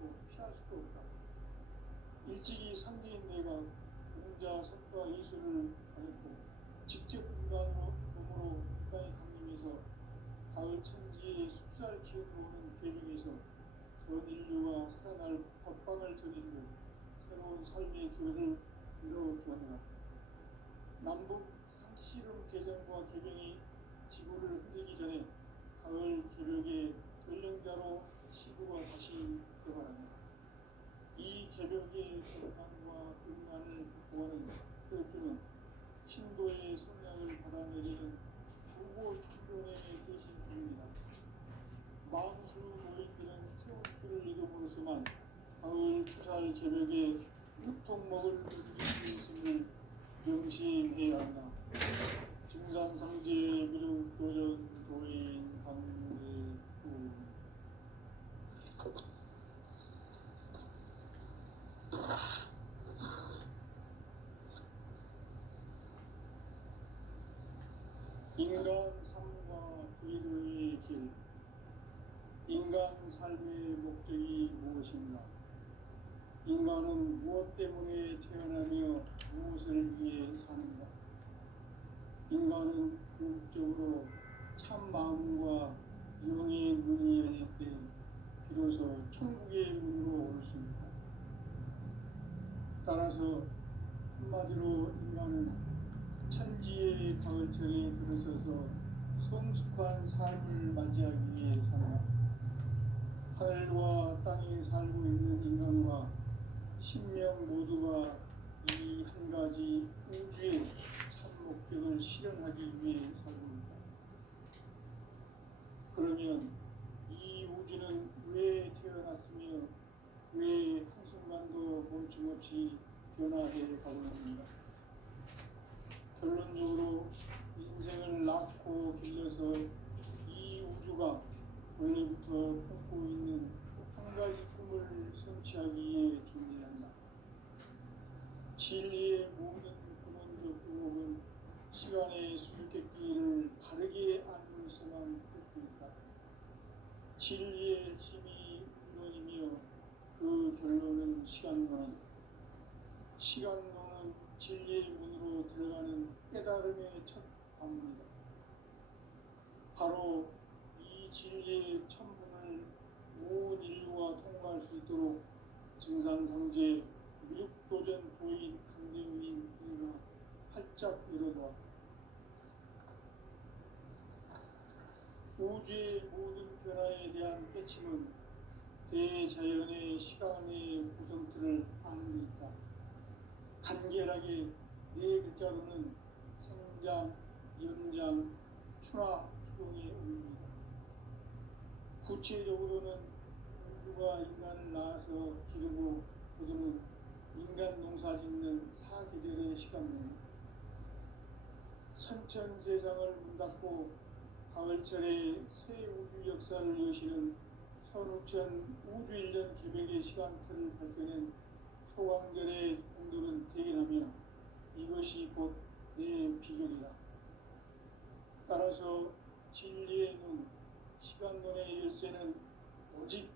없고 피할 수도 없다. 일찍이 상대인 내가 공자, 석가, 예술을 가졌고 직접 인간으로 몸으로 이 땅에 강림해서 가을 천지의 숲살 기운으로 오는 계명에서 전 인류가 살아날 법방을 전해주고 새로운 삶의 기회를 이뤄주었노라. 남북 상씨름 개정과 개병이 지구를 흔들기 전에 가을 개벽의 전령자로 시구가 다시 개발한다. 이 개벽의 결단과 음란을 보호하는 교육주는 신도의 성량을 받아내리는 부고 총론의 대신 중입니다. 만수 노인들은 세운줄을 이름으로서만 가을 추살 개벽에 육통 먹을 누릴 수 있음을 명심해야 한다. 증산상제 미륵 도전 도인 강대구 인간 삶과 불의의 길. 인간 삶의 목적이 무엇인가? 인간은 무엇 때문에 태어나며 무엇을 위해 사는가? 인간은 궁극적으로 참 마음과 영의 문이 열릴 때 비로소 천국의 문으로 올 수 있다. 따라서 한마디로 인간은 천지의 가을철에 들어서서 성숙한 삶을 맞이하기 위해 산다. 하늘과 땅에 살고 있는 인간과 신명 모두가 이 한 가지 우주의 참 목적을 실현하기 위해 살고 있다. 그러면 이 우주는 왜 태어났으며 왜 한순간도 멈춤 없이 변화해 가고 있는가? 결론적으로 인생을 낳고 길러서 이 우주가 원래부터 품고 있는 한 가지 꿈을 성취하기 위해 존재한다. 진리의 모든 근원적 의혹은 시간의 수수께끼를 바르게 알고서만 풀 수 있다. 진리의 핵심이 근원이며 그 결론은 시간론이다. 시간론은 진리의 문으로 들어가는 깨달음의 첫 방문이다. 바로 이 진리의 천문을 온 인류가 통과할 수 있도록 증산상제 미륵도전 도인 강대우인 이가 활짝 열어놓았다. 우주의 모든 변화에 대한 깨침은 대자연의 시간의 구성틀을 아는 데 있다. 간결하게 네 글자로는 생장, 연장, 추나 추동의 의미입니다. 구체적으로는 우주가 인간을 낳아서 기르고 거두는 인간 농사 짓는 사계절의 시간입니다. 선천세상을 문닫고 가을철에 새 우주 역사를 여시는 선우천 우주일년 개벽의 시간틀을 밝혀낸 소강절의 공들은 대견하며 이것이 곧 내 비결이다. 따라서 진리의 눈, 시간론의 열쇠는 오직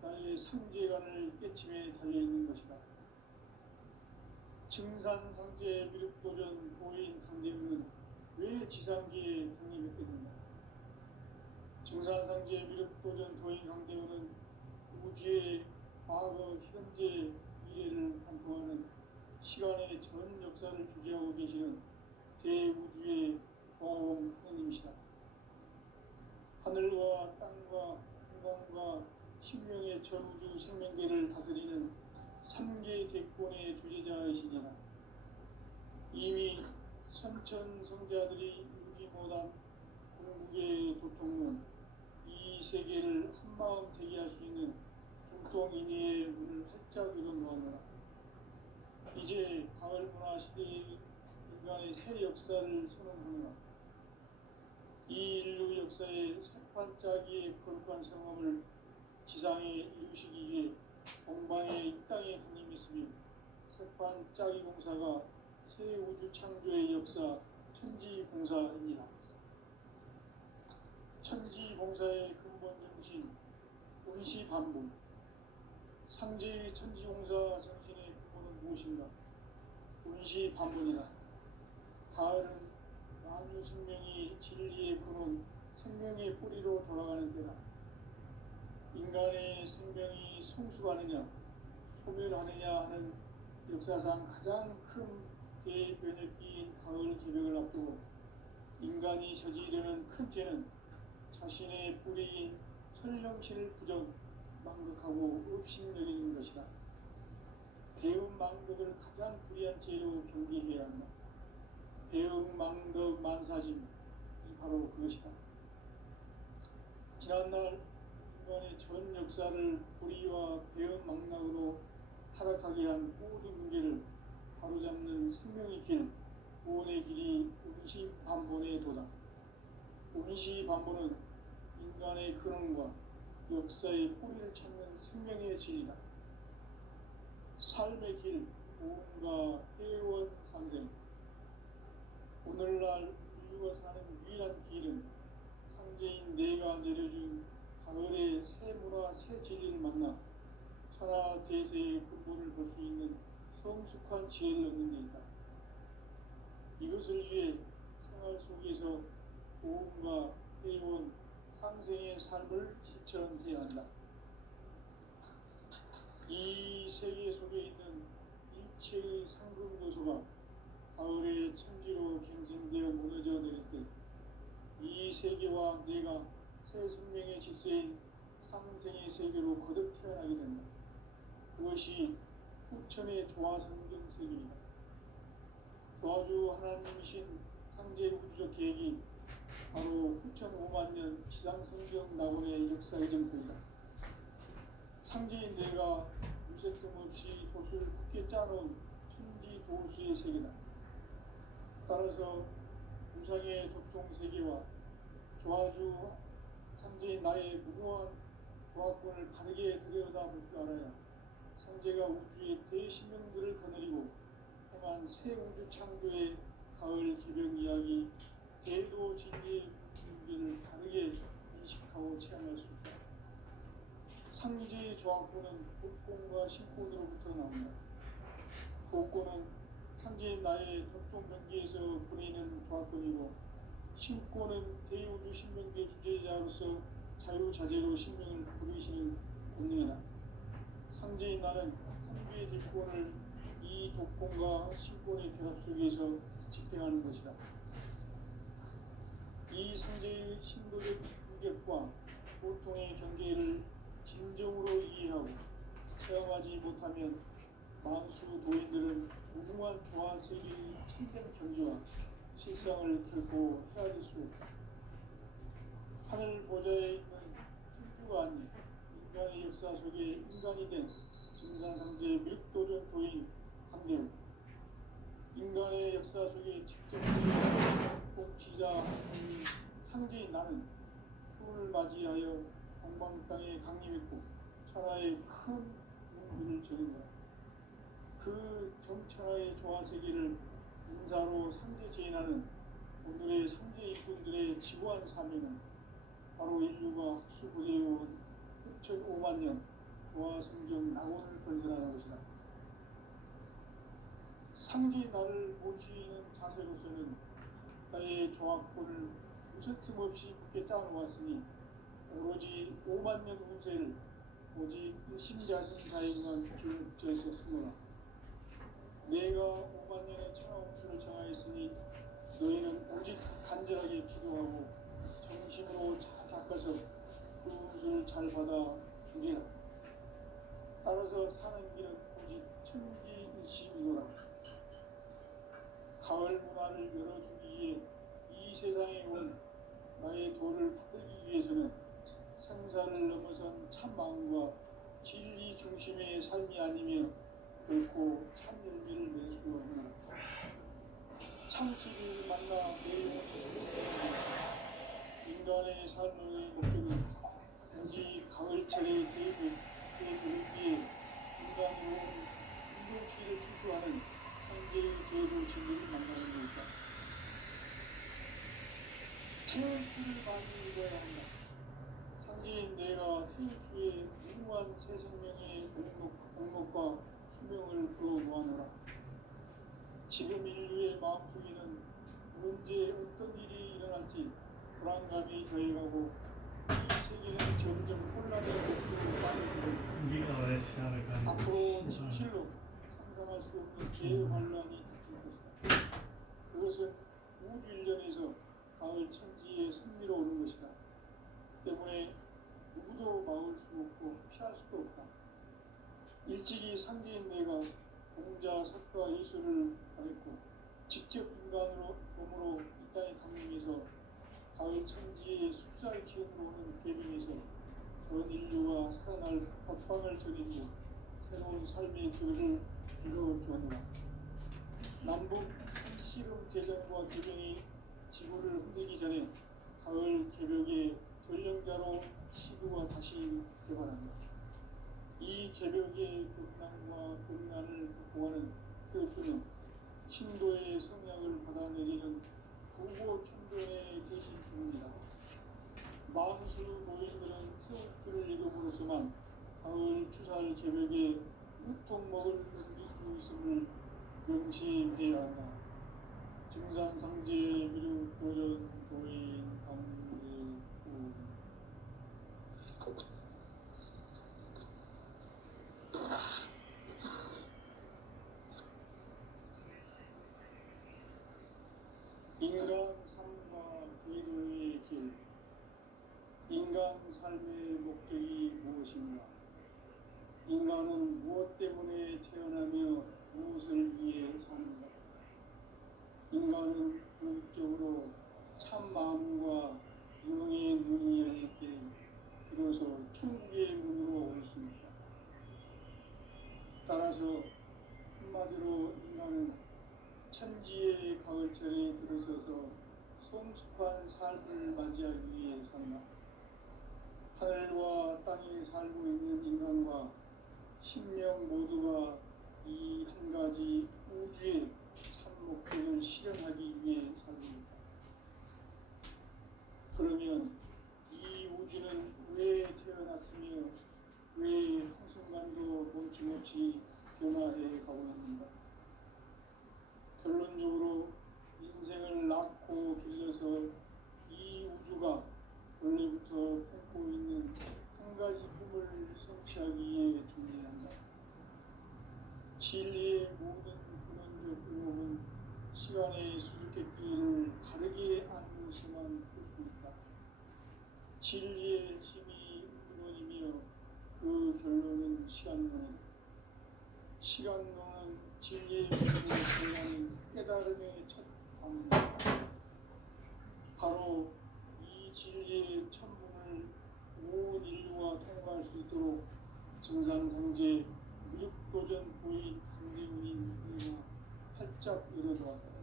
나의 삼재간을 깨침에 달려있는 것이다. 증산상제 미륵도전 도인 강대우는 왜 지상기에 독립했겠는가? 증산상제 미륵도전 도인 강대우는 우주의 과거, 현재, 미래를 관통하는 시간의 전 역사를 주재하고 계시는 대우주의 조화원 하느님이시다. 하늘과 땅과 공간과 신명의 전우주 생명계를 다스리는 삼계 대권의 주제자이시니라. 이미 선천성자들이 이루지 못한 궁극의 도통론, 이 세계를 한마음 대기할 수 있는 중통인의의 문을 활짝 열어놓았노라. 이제 가을 문화 시대의 인간의 새 역사를 선언하노라. 이 인류 역사의 새반짝이의 거룩한 성함을 지상에 이루시기 위해 동방의 이 땅에 강림했으며 새반짝이 공사가 새 우주 창조의 역사 천지공사입니다. 천지공사의 근본 정신, 운시반복, 상제 천지공사 정신의 근본은 무엇인가? 운시반문이다. 가을은 만유 생명이 진리의 근원, 생명의 뿌리로 돌아가는 때다. 인간의 생명이 성숙하느냐, 소멸하느냐 하는 역사상 가장 큰 대변혁기인 가을 개벽을 앞두고 인간이 저지르는 큰 죄는 자신의 뿌리인 천령신을 부정, 망극하고 업신여기는 것이다. 배움 망덕을 가장 불의한 죄로 경계해야 한다. 배움 망덕 만사짐이 바로 그것이다. 지난날 인간의 전 역사를 불의와 배움 망락으로 타락하게 한 모든 문제를 바로잡는 생명의 길, 구원의 길이 운시반본의 도다. 운시반본은 인간의 근원과 역사의 뿌리를 찾는 생명의 질이다. 삶의 길, 보험과 회원 상생. 오늘날 인류가 사는 유일한 길은 상제인 내가 내려준 가을의 새 문화, 새 진리를 만나 천하 대세의 근본을 볼 수 있는 성숙한 지혜를 얻는 데 있다. 이것을 위해 생활 속에서 보험과 회원, 상생의 삶을 실천해야 한다. 이 세계 속에 있는 일체의 상금 요소가 가을의 천지로 갱생되어 무너져 내릴 때 이 세계와 내가 새 생명의 질서인 상생의 세계로 거듭 태어나게 된다. 그것이 후천의 조화성경 세계이다. 조화주 하나님이신 상제 우주적 계획이 바로 후천 5만년 지상성경 낙원의 역사의 정토이다. 상제인 내가 유세틈 없이 도수를 굳게 짜놓은 천지 도수의 세계다. 따라서 우상의 독종 세계와 조화주 상제인 나의 무고한 조화권을 바르게 들여다볼 줄 알아야 상제가 우주의 대신명들을 거느리고 행한 새 우주 창조의 가을 개벽 이야기, 대도 진리의 문제를 바르게 인식하고 체험할 수 있다. 상제의 조화권은 복권과 신권으로부터 나온다. 복권은 상제인 나의 독종 경계에서 보내는 조화권이고, 신권은 대우주 신명계 주제자로서 자유자재로 신명을 부르시는 본능이다. 상제인 나는 상계의 뒷권을 이 독권과 신권의 결합 속에서 집행하는 것이다. 이 상제의 신도적 인격과 보통의 경계를 진정으로 이해하고 체험하지 못하면 만수 도인들은 무궁한 조화 세계의 참된 경지와 실상을 결코 헤아릴 수 없다. 하늘 보좌에 있는 천주가 아닌 인간의 역사 속에 인간이 된 증산상제 밀도전 도인 감대우, 인간의 역사 속에 직접 복지자 상제인 나는 추운을 맞이하여 동방 땅에 강림했고 천하의 큰 문구를 전한다. 그 정천하의 조화세계를 인사로 상제 제인하는 오늘의 상제 일꾼들의 지구한 사명은 바로 인류가 학수고대해온 6,5만 년 조화성경 낙원을 건설하는 것이다. 상제인 나를 모시는 자세로서는 나의 조화권을 무슨 틈 없이 굳게 짜놓았으니 오로지 5만 년 운세를 오직 일심자진사에만 기운을 붙여 있었으므로 내가 5만 년의 천하 운수를 정하였으니 너희는 오직 간절하게 기도하고 정심으로 잘 닦아서 그 운수를 잘 받아 주리라. 따라서 사는 길은 오직 천지일심이노라. 가을 문화를 열어주기 위해 이 세상에 온 나의 도를 받들기 위해서는 생사를 넘어선 참 마음과 진리 중심의 삶이 아니면 결코 참 열매를 낼 수 없는 참치를 만나 내용을 인간의 삶의 목적은 오직 가을철의 대들을 위해 인간으로 운동치를 추구하는 현재의 제도 진리를 만나는 것이다. 태일주를 많이 읽어야 한다. 상제인 내가 태일주의 무궁한 새 생명의 목록 수명을 부어 모아노라. 지금 인류의 마음속에는 언제 어떤 일이 일어날지 불안감이 더해가고 이 세계는 점점 혼란의 목표로 빠져들고 앞으로 진실로 상상할 수 없는 대환란이 닥칠 것이다. 그것은 우주 일전에서 가을 천지의 승리로 오는 것이다. 때문에 누구도 막을 수 없고 피할 수도 없다. 일찍이 상제인 내가 공자, 석가, 예수를 가렸고 직접 인간으로 몸으로 이 땅에 강림해서 가을 천지의 숫살 기운으로 오는 계명에서 전 인류가 살아날 법방을 전해주고 새로운 삶의 길을 이루어주었노라. 남북 씨름 대전과 개병이 지구를 흔들기 전에 가을 개벽의 전령자로 시구가 다시 개발합니다. 이 개벽의 극난과 극난을 극복하는 태우프는 신도의 성향을 받아내리는 부고 천존의 대신 중입니다. 만수 노인들은 태우프를 이름으로서만 가을 추살 개벽에 유통먹을 넘길 수 있음을 명시해야 한다. 증산상제 미륵 도전 도인 강대구 인간 삶과 의로의 길. 인간 삶의 목적이 무엇인가? 인간은 무엇 때문에 태어나며 무엇을 위해 사는가? 인간은 궁극적으로 참 마음과 영의 눈이 열릴 때 비로소 천국의 문으로 올 수 있다. 따라서 한마디로 인간은 천지의 가을철에 들어서서 성숙한 삶을 맞이하기 위해 산다. 하늘과 땅에 살고 있는 인간과 신명 모두가 이 한 가지 우주의 참 목적을 실현하기 위해 살립니다. 그러면 이 우주는 왜 태어났으며 왜 한순간도 멈춤없이 변화해 가고 있는가? 결론적으로 인생을 낳고 길러서 이 우주가 원래부터 품고 있는 한 가지 꿈을 성취하기 위해 존재한다. 진리의 모든 근원적 의목은 시간의 수수께끼를 바르게 알고서만 풀 수 있다. 진리의 힘이 근원이며 그 결론은 시간론이다. 시간론은 진리의 문을 제하는 깨달음의 첫 방문이다. 바로 이 진리의 천문을 온 인류가 통과할 수 있도록 증산상제 미륵도전 보인 강대문인 우리가 활짝 열어놓았다.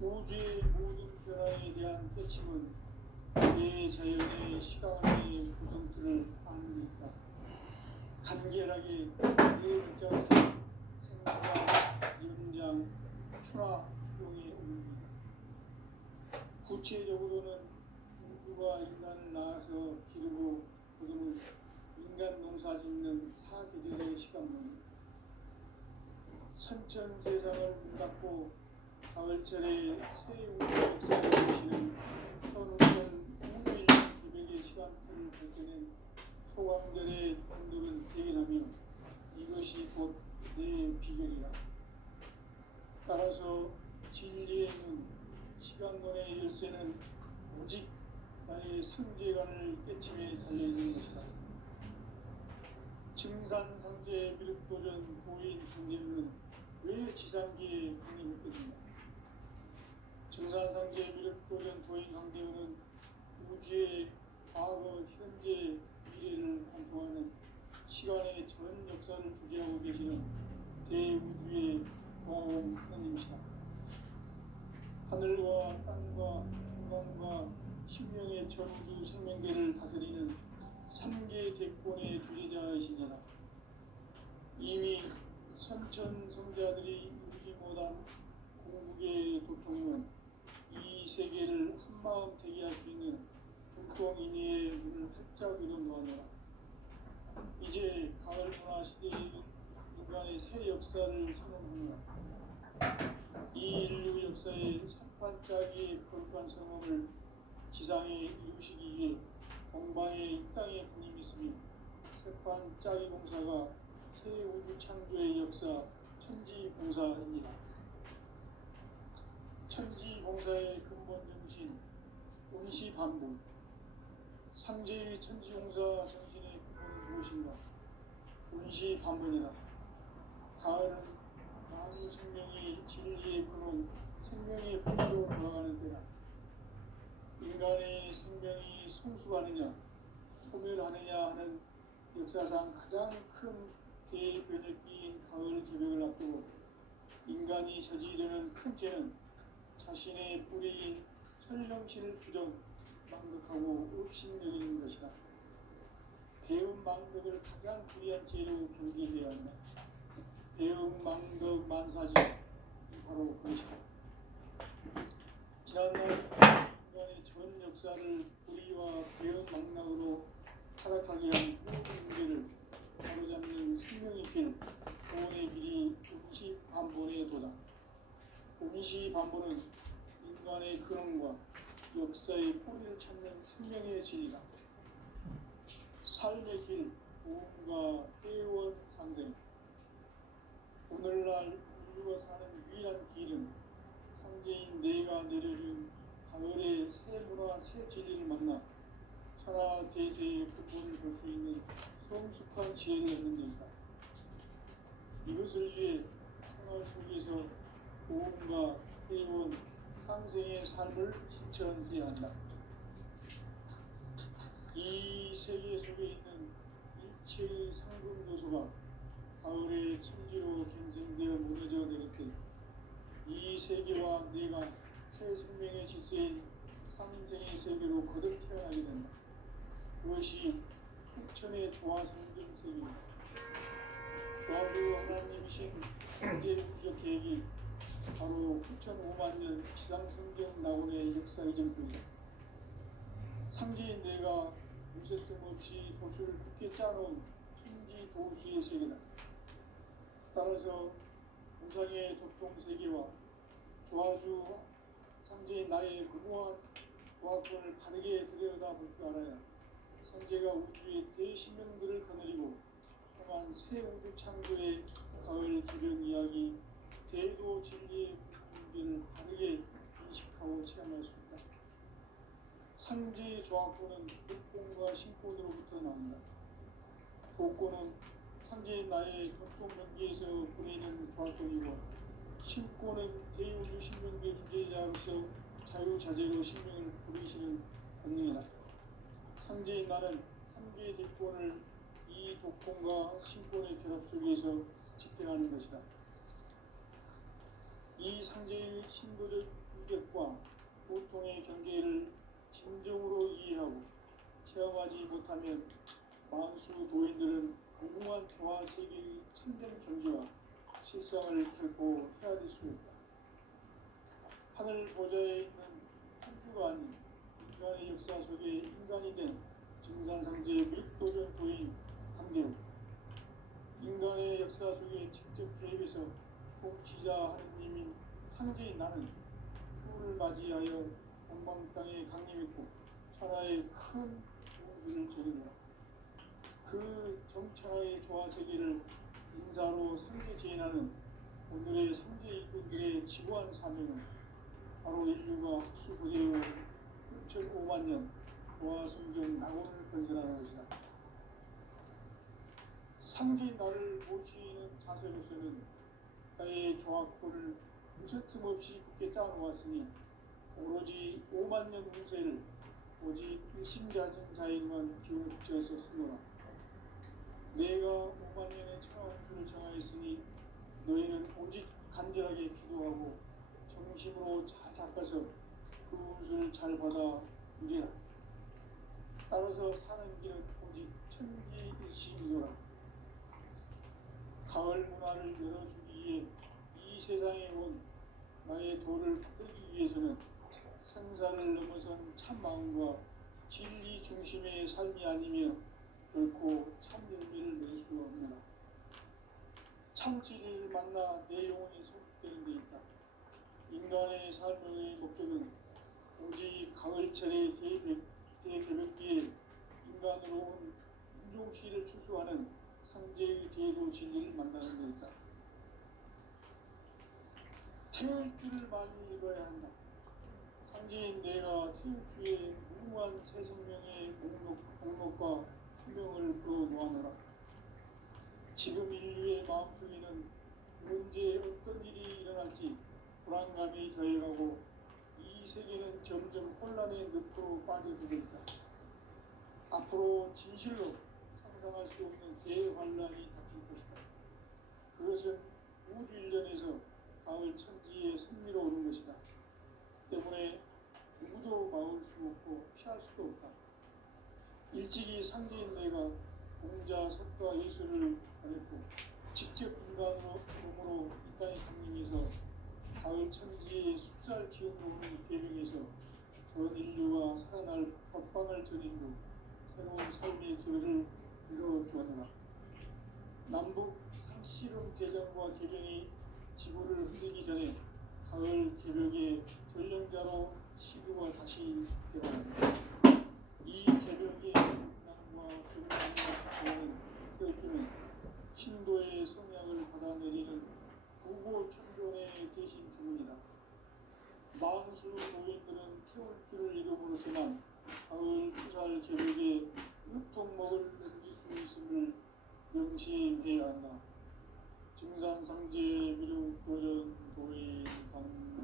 우주의 모든 변화에 대한 깨침은 대자연의 시간의 구성틀을 아는 데 있다. 간결하게 예정, 생장, 연장, 추나, 추동의 옵니다. 구체적으로는 우주가 인간을 낳아서 기르고 거두는 인간 농사 짓는 사계절의 시간론입니다. 선천 세상을 문 닫고 가을철에 새 우주 역사를 보시는 천운전 우주인 기백의 시간틀을 벗겨낸 소광절의 분들은 대견하며 이것이 곧 내 비결이다. 따라서 진리의 눈, 시간론의 열쇠는 오직 나의 상제관을 깨침에 달려있는 것이다. 증산상제 미륵도전 보인 강대문은 왜 지상기에 강림했겠는가? 증산상제 미륵도전 보인 강대문은 우주의 과거, 현재, 미래를 관통하는 시간의 전 역사를 주재하고 계시는 대우주의 동원님이시다. 하늘과 땅과 인간과 신명의 전우주 생명계를 다스리는 3개 대권의 주제자이시니라. 이미 선천 성자들이 이루지 못한 공국의 도통이면 이 세계를 한마음 되게 할 수 있는 중통인의의 문을 활짝 열어놓아노라. 이제 가을 문화 시대의 인간의 새 역사를 선언합니다. 이 인류 역사의 산판짜기의 거룩한 성험을 지상에 이루시기 위해 공방에 이 땅에 분임했으며 새판짜기 공사가 새 우주 창조의 역사 천지공사입니다. 천지공사의 근본 정신 운시반본. 상제의 천지공사 정신의 근본은 무엇인가? 운시반본이다. 가을은 만유 생명이 진리의 근원, 생명의 뿌리로 돌아가는 때다. 인간의 생명이 성숙하느냐, 소멸하느냐 하는 역사상 가장 큰 대변혁기인 가을 개벽을 앞두고 인간이 저지르는 큰 죄는 자신의 뿌리인 천령신을 부정, 망덕하고 업신여기는 것이다. 배움 망덕을 가장 불의한 죄로 경계해야 한다. 배움 망덕 만사지 바로 그것이다. 지난날 인간의 전 역사를 불의와 배움 망락으로 타락하게 한 모든 문제를 바로잡는 생명의 길, 구원의 길이 운시반본의 도다. 운시반본은 인간의 근원과 역사의 뿌리를 찾는 생명의 진리다. 삶의 길, 구원과 회원 상생. 오늘날 인류가 사는 유일한 길은 상제인 내가 내려준 가을의 새 문화, 새 진리를 만나 천하 대세의 근본을 볼 수 있는 성숙한 지혜를 얻는 것이다. 이것을 위해 생활 속에서 구원과 회원, 상생의 삶을 실천해야 한다. 이 세계 속에 있는 일체의 상금 요소가 가을의 천지로 갱생되어 무너져 내릴 때 이 세계와 내가 새 생명의 질서인 삼인생의 세계로 거듭 태어나게 된다. 그것이 풍천의 조화성경 세계입니다. 조화주 하나님이신 현재 우주적 계획이 바로 9,500년 지상성경 낙원의 역사의 전표이다. 상제인 내가 무쇠틈 없이 도수를 굳게 짜놓은 천지 도수의 세계다. 따라서 우상의 도통세계와 조화주 상제인 나의 무모한 조화권을 바르게 들여다볼 줄 알아야 선제가 우주의 대신명들을 거느리고 통한 새 우주 창조의 가을 기병 이야기 대도 진리의 문제를 바르게 인식하고 체험할 수 있다. 상제의 조화권은 독권과 신권으로부터 나온다. 독권은 상제의 나의 독권 명기에서 보내는 조화권이고 신권은 대우주 신명계 주제자로서 자유자재로 신명을 부리시는 권능이다. 상제의 나는 3개의 대권을 이 독권과 신권의 결합 속에서 집행하는 것이다. 이 상제의 신도적 인격과 보통의 경계를 진정으로 이해하고 체험하지 못하면 만수 도인들은 무궁한 조화 세계의 참된 경계와 실상을 결코 헤아릴 수 있다. 하늘 보좌에 있는 천주가 아닌 인간의 역사 속에 인간이 된 증산상제의 밀도전 도인 강대우. 인간의 역사 속에 직접 개입해서 통치자 하느님인 상제인 나는 추후를 맞이하여 동방 땅에 강림했고 천하의 큰 우주를 저지르라. 그 정천하의 조화세계를 인사로 상제 제인하는 오늘의 상제 일꾼들의 지구한 사명은 바로 인류가 학수고대로 6,500만 년 조화성경 낙원을 건설하는 것이다. 상제인 나를 모시는 자세로서는 나의 조화권을 무쇠틈 없이 굳게 짜놓았으니 오로지 5만 년 운세를 오직 일심자진 자에게만 기울여서 쓰노라. 내가 5만 년의 천하 운수를 정하였으니 너희는 오직 간절하게 기도하고 정심으로 잘 닦아서 그 운수를 잘 받아 누리라. 따라서 사는 길은 오직 천지일심이노라. 가을 문화를 열어주기 위해 이 세상에 온 나의 도를 받들기 위해서는 생사를 넘어선 참 마음과 진리 중심의 삶이 아니면 결코 참된 참치를 만나 내 영혼이 소축되는 데 있다. 인간의 삶의 목적은 오직 가을철의 대개벽기에 인간으로 온 윤종씨를 추수하는 상제의 제도 진리를 만나는 데 있다. 태울 줄을 많이 읽어야 한다. 상제인 내가 태울 주에 무궁한 새 생명의 목록과 수명을 불어놓아노라. 지금 인류의 마음속에는 언제 어떤 일이 일어날지 불안감이 더해가고 이 세계는 점점 혼란의 늪으로 빠져들고 있다. 앞으로 진실로 상상할 수 없는 대환란이 닥칠 것이다. 그것은 우주 일련에서 가을 천지의 승리로 오는 것이다. 때문에 누구도 막을 수 없고 피할 수도 없다. 일찍이 상제인 내가 공자, 석가, 예술을 가렸고 직접 인간으로 몸으로 이 땅에 강림해서 가을 천지의 숫살 기운으로 오는 계명에서 전 인류가 살아날 법방을 전인 후 새로운 삶의 기회를 이뤄주었노라. 남북 상씨름 대전과 개병이 지구를 흔들기 전에 가을 개벽의 전령자로 시구가 다시 되어갑니다. 이 개벽의 인간과 불만을 태워주는 신도의 성향을 받아내리는 부고 천존의 대신 주문이다. 망수 노인들은 태울 줄을 잃어버렸지만 가을 추살 개벽에 으통먹을 넘길 수 있음을 명심해야 한다. 증산상제 미륵 도전 도인 방대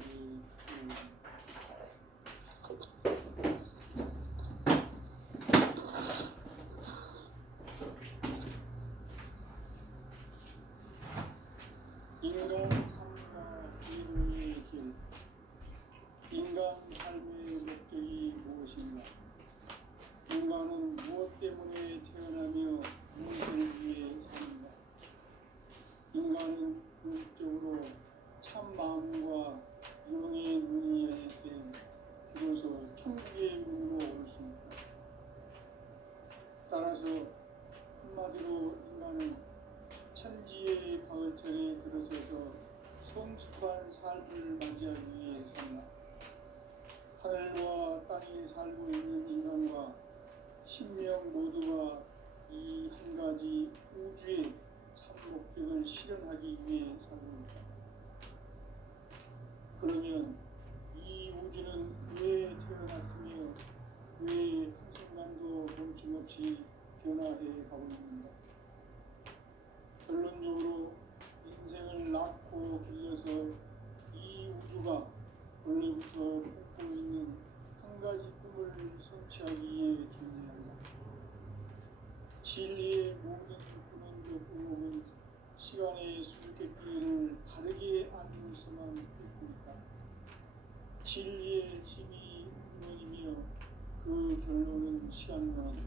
인간 삶과 기도의 길. 인간 삶의 목적이 무엇인가? 인간은 무엇 때문에 태어나며 무엇을 위해 사는가? 인간은 궁극적으로 참 마음과 영의 눈이 열릴 때 비로소 천국의 문으로 올 수 있다. 따라서 한마디로 인간은 천지의 가을철에 들어서서 성숙한 삶을 맞이하기 위해 산다. 하늘과 땅에 살고 있는 인간과 신명 모두가 이 한 가지 우주의 참 목적을 실현하기 위해 살고 있다. 그러면 이 우주는 왜 태어났으며 왜 한순간도 멈춤없이 변화해 가고 있는가? 결론적으로 인생을 낳고 길러서 이 우주가 원래부터 품고 있는 한 가지 꿈을 성취하기 위해 존재한다. 진리의 모든 근원적 의혹은 시간의 수수께끼를 바르게 알면서만 듣고 있다. 진리의 힘이 근원이며 그 결론은 시간론이다.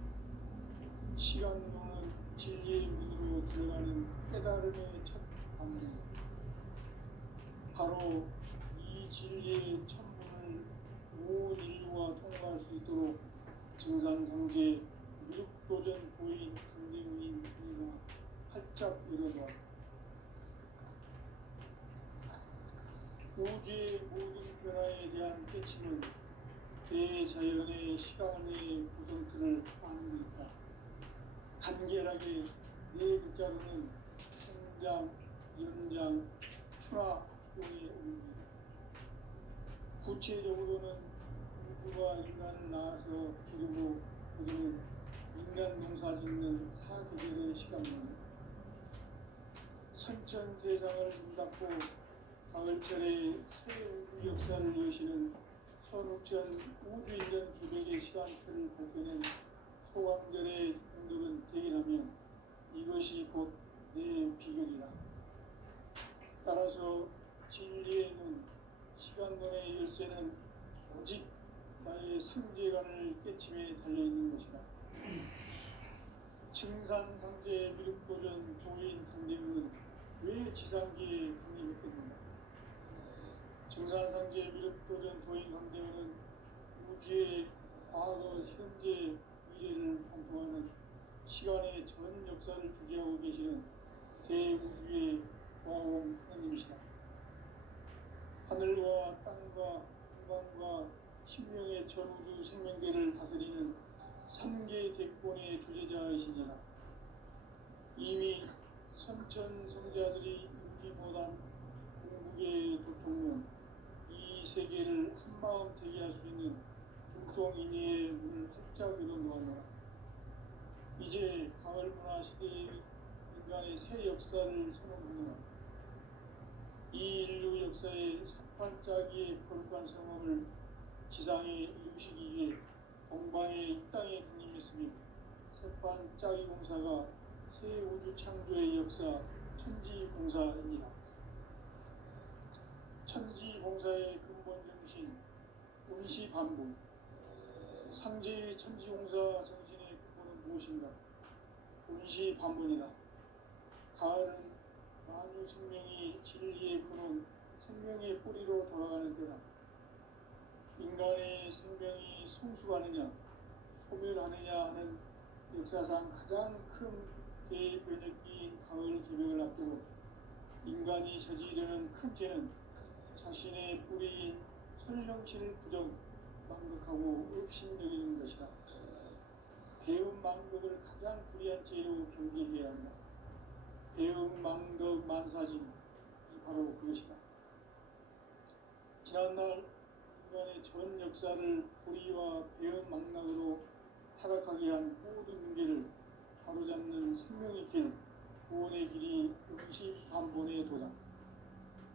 시간론은 진리의 문으로 들어가는 깨달음의 첫 방문이다. 바로 이 진리의 천문을 온 인류가 통과할 수 있도록 증산상제 미륵도전 보인 강대문인 우리가 활짝 열어놓았다. 우주의 모든 변화에 대한 깨침은 대자연의 시간의 구성틀을 아는 데 있다. 간결하게 네 글자로는 생장, 연장, 추락, 추동의 의미입니다. 구체적으로는 우주가 인간을 낳아서 기르고 그들은 인간 농사 짓는 사계절의 시간입니다. 선천세상을 문닫고 가을철에 새 우주 역사를 여시는 선우천 우주 1년 기백의 시간틀을 밝혀낸 소강절의 공들은 대기하며 이것이 곧 내 비결이라. 따라서 진리의 눈, 시간론의 열쇠는 오직 나의 상제관을 깨침에 달려있는 것이다. 증산상제 미륵도전 도인 강림은 왜 지상기에 강림했겠는가? 증산상제 미륵도전 도인 강림은 우주의 과거, 현재, 미래를 관통하는 시간의 전 역사를 주재하고 계시는 대우주의 조아공 하느님이시다. 하늘과 땅과 인간과 신명의 전우주 생명계를 다스리는 삼계 대권의 주재자이시니라. 이미 선천성자들이 유기보단 궁극의 도통은 이 세계를 한마음 되게 할 수 있는 중통인의의 문을 활짝 열어놓았노라. 이제 가을 문화 시대의 인간의 새 역사를 선언하노라. 이 인류 역사의 산판짜기의 거룩한 성험을 지상에 이루시기 위해 동방의 이 땅에 군림했으며 산판짜기 공사가 새 우주 창조의 역사 천지공사입니다. 천지공사의 근본 정신 운시반복. 상제의 천지공사 정신의 근본은 무엇인가? 운시반복이다. 가을은 만유 생명이 진리의 근원, 생명의 뿌리로 돌아가는 때다. 인간의 생명이 성숙하느냐, 소멸하느냐 하는 역사상 가장 큰 대변혁기인 가을 개벽을 앞두고 인간이 저지르는 큰 죄는 자신의 뿌리인 선령신을 부정, 망극하고 업신여기는 것이다. 배움 망극을 가장 불의한 죄로 경계해야 한다. 배움 망극 만사진이 바로 그것이다. 지난날 인간의 전 역사를 불의와 배움 망락으로 타락하게 한 모든 문제를 바로잡는 생명의 길, 구원의 길이 운시반본의 도다.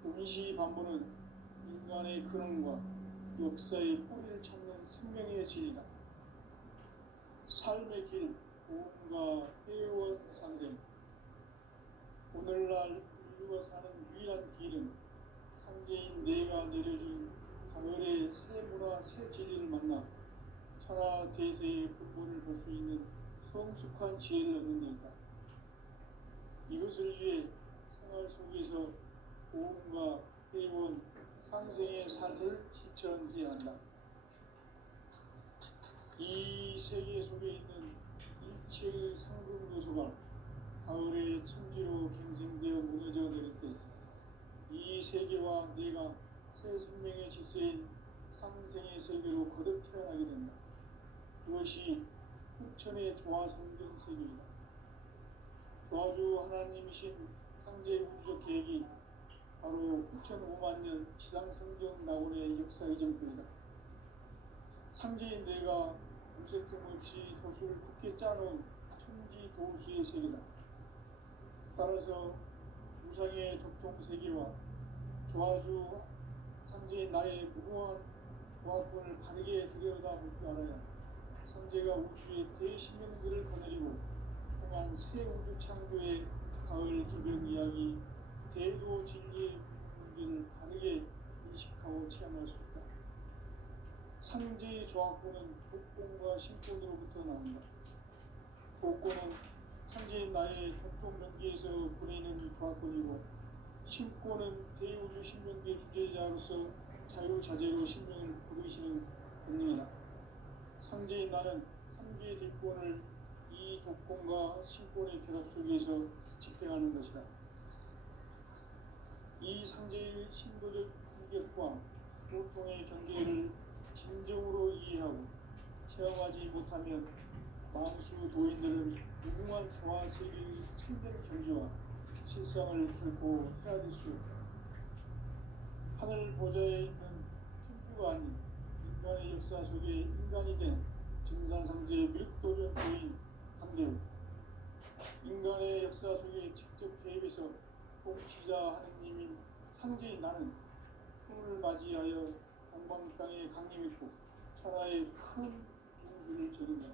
운시반본은 인간의 근원과 역사의 뿌리를 찾는 생명의 진리다. 삶의 길, 구원과 회원 상생. 오늘날 인류가 사는 유일한 길은 상제인 내가 내려준 가을의 새 문화, 새 진리를 만나 천하 대세의 근본을 볼 수 있는 성숙한 지혜를 얻는 데 있다. 이것을 위해 생활 속에서 고음과 회원, 상생의 삶을 실천해야 한다. 이 세계 속에 있는 일체의 상급 요소가 가을의 천지로 갱생되어 무너져 내릴 때 이 세계와 내가 새 생명의 질서인 상생의 세계로 거듭 태어나게 된다. 그것이 후천의 조화성경 세계이다. 조화주 하나님이신 상제 우주적 계획이 바로 후천 5만 년 지상성경 낙원의 역사 이전뿐이다. 상제인 내가 무쇠 틈 없이 도수를 굳게 짜놓은 천지 도수의 세계다. 따라서 우상의 도통 세계와 조화주 상제인 나의 무궁한 조화권을 바르게 들여다볼 줄 알아야 상제가 우주의 대신명들을 거느리고 행한 새 우주 창조의 가을 개벽 이야기, 대도 진리의 문제를 바르게 인식하고 체험할 수 있다. 상제의 조화권은 복권과 신권으로부터 나온다. 복권은 상제인 나의 도통 명계에서 보내는 조화권이고, 신권은 대우주 신명계 주제자로서 자유자재로 신명을 부르시는 권능이다. 상제인 나는 3개 뒷권을 이 독권과 신권의 결합 속에서 집행하는 것이다. 이 상제의 신도적 인격과 보통의 경계를 진정으로 이해하고 체험하지 못하면 만수 도인들은 무궁한 조화 세계의 참된 경지와 실상을 결코 헤아릴 수 없다. 하늘 보좌에 있는 천주가 아닌 인간의 역사 속에 인간이 된 증산상제의 밀도전 도인 강대우, 인간의 역사 속에 직접 개입해서 통치자 하느님인 상제인 나는 춤을 맞이하여 동방 땅에 강림했고 천하의 큰 둥지를 저린다.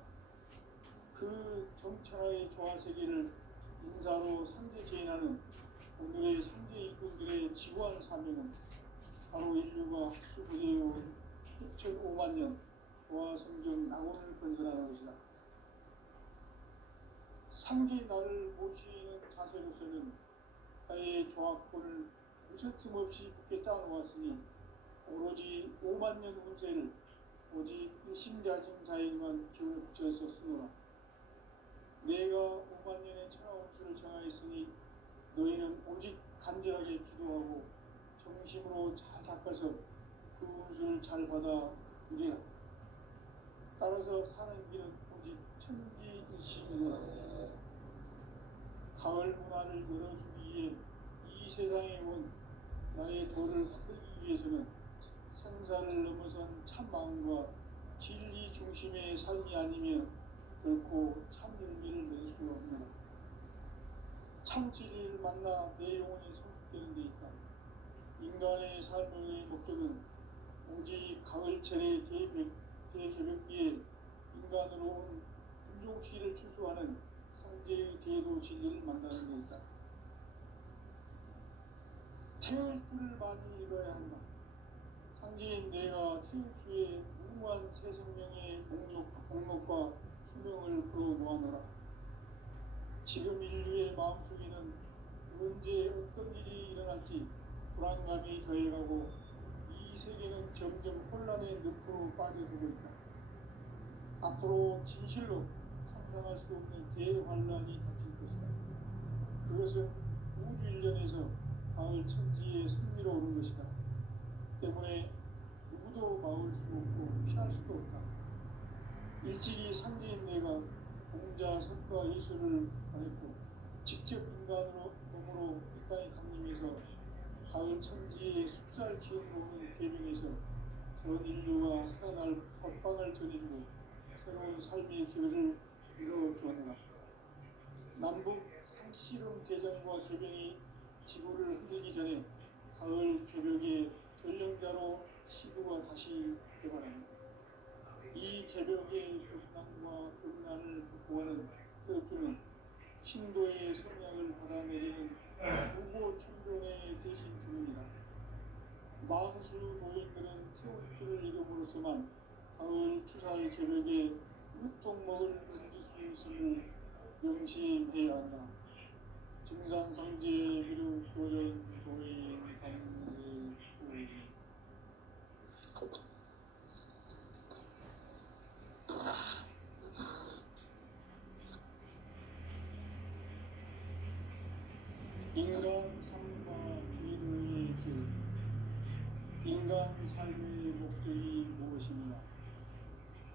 그 정천하의 조화세계를 인사로 상제제인하는 오늘의 상제 일꾼들의 지구한 사명은 바로 인류가 흡수부재해온 6,5만 년 조화성경 낙원을 건설하는 것이다. 상제 나를 모시는 자세로서는 나의 조화권을 무쇠 틈 없이 굳게 짜놓았으니 오로지 5만 년 운세를 오직 일심자진 자에게만 기운을 붙여서 쓰노라. 내가 5만 년의 천하 운수를 정하였으니 너희는 오직 간절하게 기도하고 정심으로 잘 닦아서 그 운수를 잘 받아 누리라. 따라서 사는 길은 오직 천지일식이구나. 가을 문화를 열어주기 위해 이 세상에 온 나의 도를 받들기 위해서는 생사를 넘어선 참 마음과 진리 중심의 삶이 아니면 결코 참 열매를 낼 수 없느라. 참 진리를 만나 내 영혼이 성숙되는 데 있다. 인간의 삶의 목적은 오직 가을철의 대개벽기에 인간으로 온 인종시를 추수하는 상제의 대도 진리를 만나는 데 있다. 태울 줄을 많이 읽어야 한다. 상제인 내가 태울주의 무궁한 새 생명의 목록과 수명을 풀어놓아노라. 지금 인류의 마음속에는 언제 어떤 일이 일어날지 불안감이 더해가고 이 세계는 점점 혼란의 늪으로 빠져들고 있다. 앞으로 진실로 상상할 수 없는 대환란이 닥칠 것이다. 그것은 우주 일련에서 가을 천지의 승리로 오는 것이다. 때문에 누구도 막을 수 없고 피할 수도 없다. 일찍이 상제인 내가 공자, 석가, 예수를 가했고 직접 인간으로 몸으로 이 땅에 강림해서 가을 천지의 숫살 기운으로 오는 계명에서 전 인류가 살아날 법방을 전해주고 새로운 삶의 기회를 이뤄주었노라. 남북 상씨름 대전과 개병이 지구를 흔들기 전에 가을 개벽의 전령자로 시구가 다시 개발합니다. 이 개벽의 극난과 극난을 극복하는 태엽주는 신도의 성향을 받아내리는 무고 천종의 대신 주입니다. 마음수 도인들은 태엽주를 이름으로서만 가을 추살 개벽의 무통목을 던질 수 있음을 명심해야 한다. 증산성제 비루 도전 도인 감리 도인 인간 삶과 비루의 길. 인간 삶의 목적이 무엇이냐?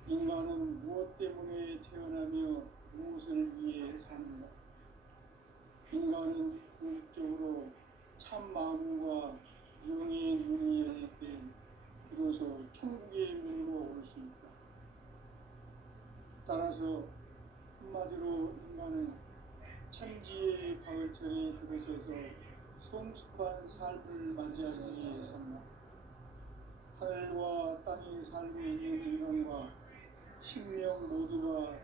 인간은 무엇 때문에 태어나며 무엇을 위해 사는가? 인간은 궁극적으로 참 마음과 영의 문이 열릴 때 비로소 천국의 문으로 올 수 있다. 따라서 한마디로 인간은 천지의 가을철에 들어서서 성숙한 삶을 맞이하기 위해 산다. 하늘과 땅에 살고 있는 인간과 신명 모두가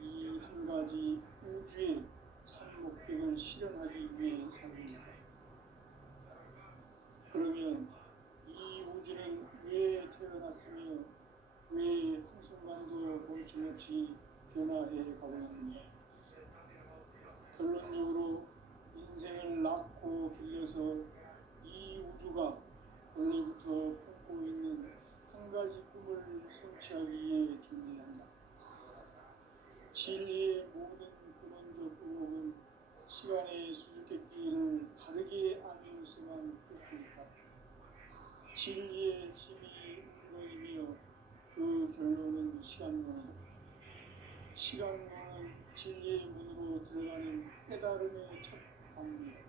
이 한 가지 우주의 참 목적을 실현하기 위해 삽니다. 그러면 이 우주는 왜 태어났으며 왜 한순간도 멈춤없이 변화해 가고 있는가? 결론적으로 인생을 낳고 길러서 이 우주가 원래부터 품고 있는 한 가지 꿈을 성취하기 위해 존재한다. 진리의 모든 근원적 의혹은 시간의 수수께끼를 다르게 알면서만 풀 수 있다. 진리의 핵심이 운동이며 그 결론은 시간론이다. 시간론은 진리의 문으로 들어가는 깨달음의 첫 방문이다.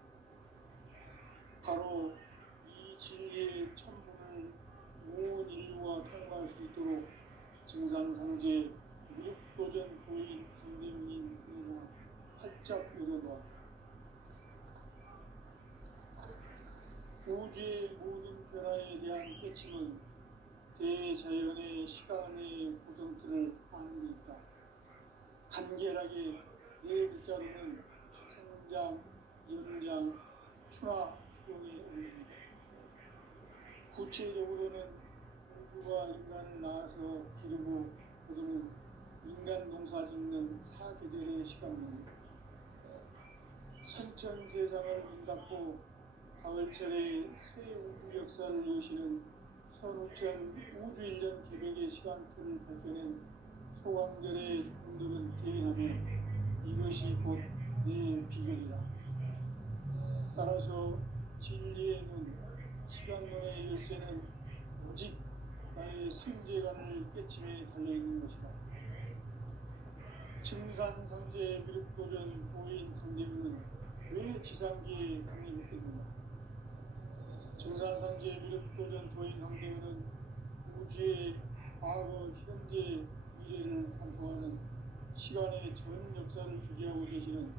바로 이 진리의 천문을 온 인류가 통과할 수 있도록 증산상제 무력도전 도인 강림인 내가 활짝 열어놓았다. 우주의 모든 변화에 대한 깨침은 대자연의 시간의 구성틀을 아는 데 있다. 간결하게 네 글자로는 생장, 연장, 추나 추동의 의미입니다. 구체적으로는 우주가 인간을 낳아서 기르고 거두는 인간 농사 짓는 사계절의 시간입니다. 선천 세상을 문닫고 가을철에 새 우주 역사를 여시는 선우천 우주 1년 개벽의 시간틀을 밝혀낸 소강절의 분들은 대인하며 이것이 곧 내 비결이다. 따라서 진리의 눈, 시간론의 열쇠는 오직 나의 상제관을 깨침에 달려있는 것이다. 증산상제 미륵도전 도인 강대문은 왜 지상기에 강림했겠는가? 증산상제 미륵도전 도인 강대문은 우주의 과거, 현재, 미래를 관통하는 시간의 전 역사를 주재하고 계시는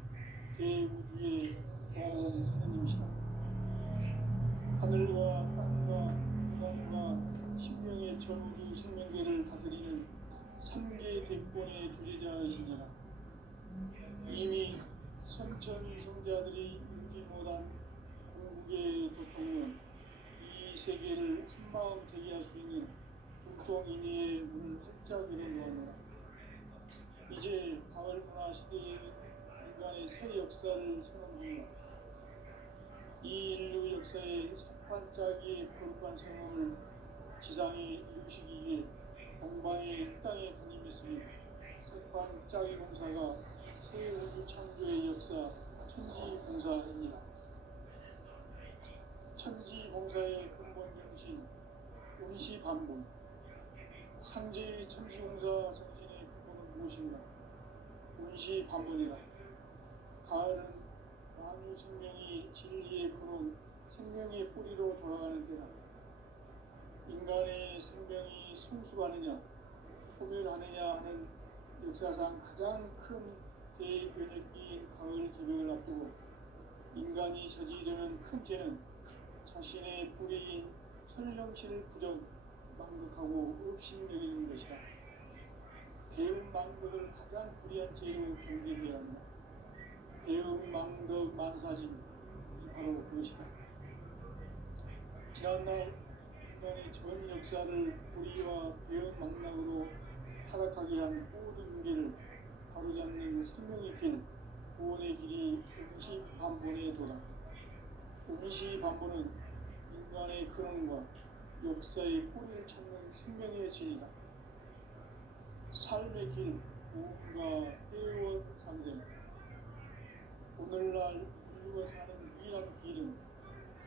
대우주의 조화로운 하나님이시다. 하늘과 땅과 무당과 신명의 전우주 생명계를 다스리는 3개 대권의 주재자이시니라. 이미 선천성자들이 읽지 못한 궁극의 도통은 이 세계를 한마음 되게 할 수 있는 중통인의의 문을 활짝 열어놓았노라. 이제 가을 문화 시대의 인간의 새 역사를 선언 중이다. 이 인류 역사의 석반짜기의 거룩한 성험을 지상에 이루시기 위해 동방의 땅에 강림했으니 석반짜기 공사가 새 우주 창조의 역사 천지공사입니다. 천지공사의 근본 정신 운시반본. 상제의 천지공사 정신의 근본은 무엇인가? 운시반본이다. 가을은 만유 생명이 진리의 근원, 생명의 뿌리로 돌아가는 때다. 인간의 생명이 성숙하느냐, 소멸하느냐 하는 역사상 가장 큰 대변혁기인 가을 기병을 앞두고 인간이 저지르는 큰 죄는 자신의 뿌리인 설령신을 부정, 망극하고 없신여기는 것이다. 배움 망극을 가장 불의한 죄로 경계해야 한다. 배움 망극 만사짐이 바로 그것이다. 지난날 인간의 전 역사를 불의와 배움 망락으로 타락하게 한 모든 우리를 바로잡는 생명의 길, 구원의 길이 운시반본에 도다. 운시반본은 인간의 근원과 역사의 뿌리를 찾는 생명의 진이다. 삶의 길, 무언가 회원 상생. 오늘날 인류가 사는 유일한 길은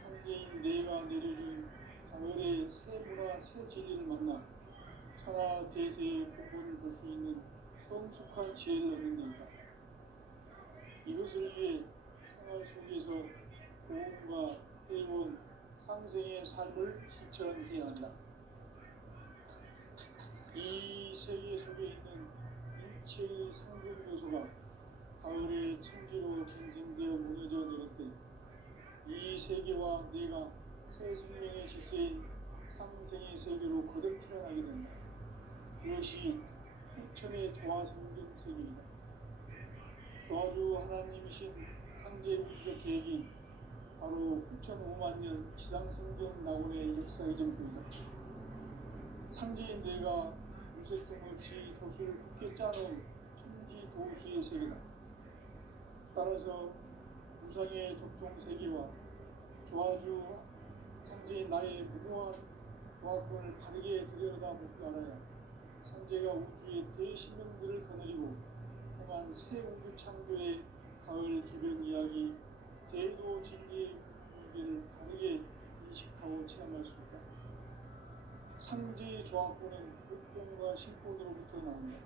상제인 내가 내려준 가을의 새 문화, 새 진리를 만나 천하 대세의 근본을 볼 수 있는 성숙한 지혜를 얻는 데이다. 이것을 위해 생활 속에서 고음과 회원, 상생의 삶을 실천해야 한다. 이 세계 속에 있는 일체의 상급 요소가 가을의 천지로 갱생되어 무너져 내릴 때 이 세계와 내가 새 생명의 질서인 상생의 세계로 거듭 태어나게 된다. 그것이 후천의 조화성경 세계이다. 조화주 하나님이신 상제 우주적 계획이 바로 9,500,000년 지상성경 낙원의 역사의 전부이다. 상제인 내가 무색통 없이 도수를 굳게 짜놓은 천지 도수의 세계다. 따라서 무상의 독통 세계와 조화주 상제인 나의 무모한 조화권을 바르게 들여다볼 줄 알아야 상제가 우주의 대신명들을 거느리고 행한 새 우주 창조의 가을 기변 이야기 대도 진리의 의미를 바르게 인식하고 체험할 수 있다. 상제의 조화권은 복권과 신권으로부터 나온다.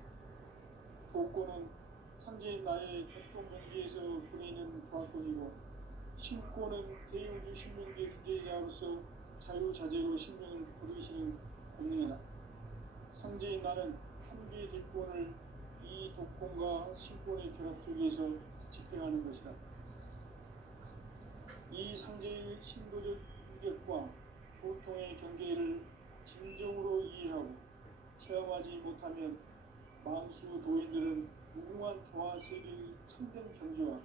복권은 상제인 나의 전통명기에서 보내는 조화권이고 신권은 대우주 신명계 주제자로서 자유자재로 신명을 부르시는 권능이다. 상제인 나는 한계의 뒷권을 이 독권과 신권의 결합 속에서 집행하는 것이다. 이 상제의 신도적 인격과 보통의 경계를 진정으로 이해하고 체험하지 못하면 만수 도인들은 무궁한 조화 세계의 참된 경지와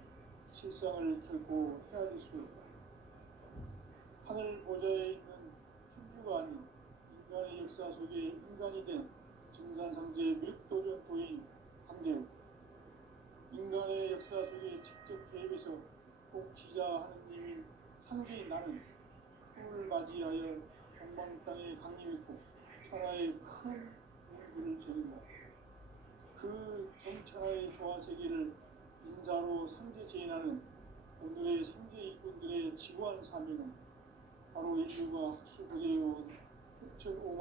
실상을 결코 헤아릴 수 없다. 하늘 보좌에 있는 천주가 아닌 인간의 역사 속에 인간이 된 증산상제 미륵도전 도인 강대우. 인간의 역사 속에 직접 개입해서 복지자 하느님인 상제인 나는 추을 맞이하여 동방 땅에 강림했고 천하의 큰 운기를 전한다. 그 전천하의 조화 세계를 인사로 상제 제인하는 오늘의 삼재 일꾼들의 지구한 사명은 바로 인류가 학수부대해온 6.5만